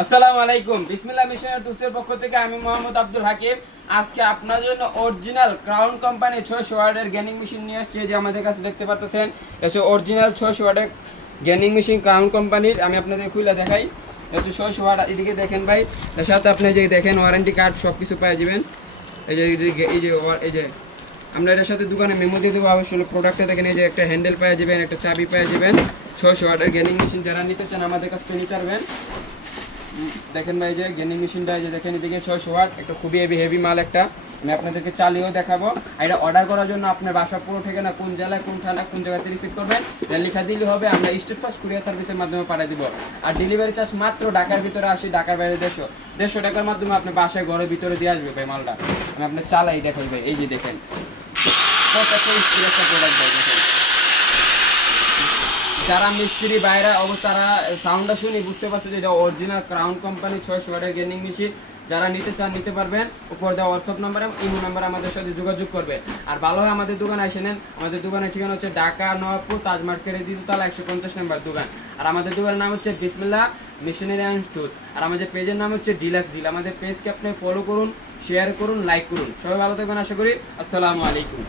আসসালামু আলাইকুম। বিসমিল্লাহ মিশনের টুসের পক্ষ থেকে আমি মোহাম্মদ আব্দুল হাকিম। আজকে আপনার জন্য অরিজিনাল ক্রাউন কোম্পানি 600 ওয়াটের গেমিং মেশিন নিয়ে আসছে। যে আমাদের কাছে দেখতে পাচ্ছেন এসে অরিজিনাল 600 ওয়াটের গেমিং মেশিন ক্রাউন কোম্পানির। আমি আপনাদের খুলে দেখাই। একটু 600 ওয়াট এদিকে দেখেন ভাই। এর সাথে আপনি যে দেখেন ওয়ারেন্টি কার্ড সব কিছু পেয়ে যাবেন। এই যে আমরা এটার সাথে দোকানে মেমো দিয়ে দেবো। অবশ্যই প্রোডাক্টটা দেখেন, এই যে একটা হ্যান্ডেল পেয়ে যাবেন, একটা চাবি পেয়ে যাবেন। 600 ওয়াটের গেমিং মেশিন যারা নিতে চান আমাদের কাছ থেকে নিতে পারবেন। দেখেন ভাই, যে গেমিং মেশিনটা যে দেখেন এদিকে 600 ওয়াট, একটা খুবই হেভি মাল একটা। আমি আপনাদেরকে চালিয়েও দেখাবো। আর এটা অর্ডার করার জন্য আপনার বাসা পুরো ঠিকানা কোন জেলায়, কোন থানা, কোন জায়গাতে রিসিভ করবেন এটা লেখা দিলে হবে। আমরা স্টেট ফার্স্ট কুরিয়ার সার্ভিসের মাধ্যমে পাঠিয়ে দিব। আর ডেলিভারি চার্জ মাত্র ঢাকার ভিতরে 80, ঢাকার বাইরে 150 টাকার মাধ্যমে আপনার বাসায় ঘরের ভিতরে দিয়ে আসবে ভাই মালটা। আমি আপনার চালাই দেখাই ভাই। এই যে দেখেন কত স্পিড একটা প্রোডাক্ট ভাই দেখেন। যারা মিস্ত্রি বাইরে তারা সাউন্ডটা শুনি বুঝতে পারছে যে এটা অরিজিনাল ক্রাউন কোম্পানি 600 ওয়াটের গেমিং মেশিন। যারা নিতে চান নিতে পারবেন। উপর দেওয়া হোয়াটসঅ্যাপ নাম্বার এবং ইমো নাম্বার আমাদের সাথে যোগাযোগ করবে। আর ভালো হয় আমাদের দোকানে এসে নেন। আমাদের দোকানের ঠিকানা হচ্ছে ঢাকা নবাবপুর তাজ মার্কেটের দ্বিতীয়তলা 150 নম্বর দোকান। আর আমাদের দোকানের নাম হচ্ছে বিসমিল্লাহ মিশনারি অ্যান্ড টুথ। আর আমাদের পেজের নাম হচ্ছে ডিলাক্স ডিল। আমাদের পেজকে আপনি ফলো করুন, শেয়ার করুন, লাইক করুন। সবাই ভালো থাকবেন আশা করি। আসসালামু আলাইকুম।